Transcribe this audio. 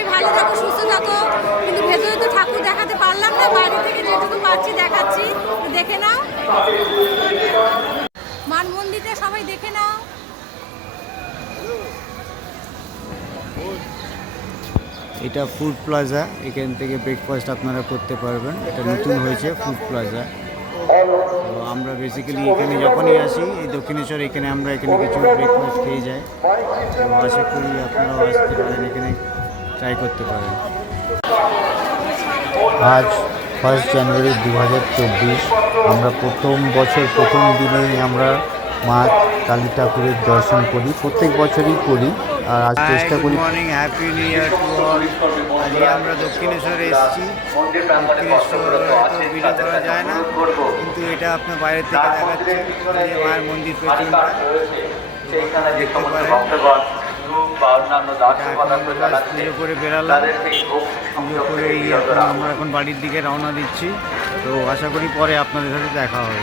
সবাই ভালো থাকো, সুস্থ থাকো। কিন্তু ভেতরে তো ঠাকুর দেখাতে পারলাম না, বাইরে থেকে যেটুকু পারছি দেখাচ্ছি, দেখে নাও। মান মন্দিরটা সবাই দেখে নাও। এটা ফুড প্লাজা, এখান থেকে ব্রেকফাস্ট আপনারা করতে পারবেন। এটা নতুন হয়েছে ফুড প্লাজা। তো আমরা বেসিক্যালি এখানে যখনই আসি এই দক্ষিণেশ্বর, এখানে আমরা এখানে কিছু ব্রেকফাস্ট খেয়ে যাই। তো আশা করি আপনারাও আসতে পারেন, এখানে ট্রাই করতে পারেন। আজ 1 জানুয়ারি 2024, আমরা প্রথম দিনেই আমরা মা কালী ঠাকুরের দর্শন করি, প্রত্যেক বছরই করি। আর আজ চেষ্টা করি। Good morning, happy new year to all. আজকে আমরা দক্ষিণেশ্বরে এসেছি। দক্ষিণেশ্বর তো ভিডিও করা যায় না, কিন্তু এটা আপনার বাইরে থেকে দেখাচ্ছে মায়ের মন্দির পেছনটা দেখতে পারেন। পুজো করে বেরালাম, পুজো করে আমরা এখন বাড়ির দিকে রওনা দিচ্ছি। তো আশা করি পরে আপনাদের সাথে দেখা হবে।